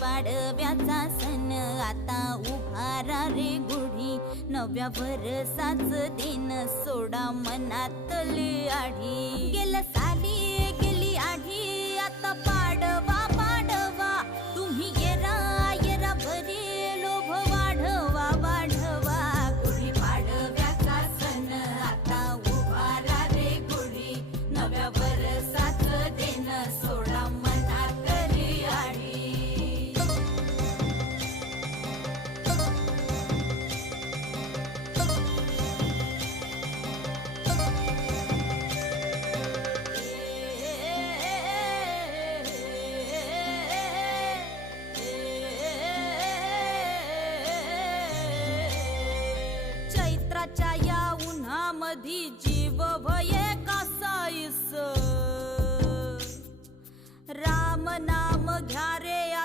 पाडव्याचा सण आता उभारा रे गुढी, नव्या वर्षाच दिन सोडा मनातली आढी। गेल्या साली गेली आढी आता पाडवा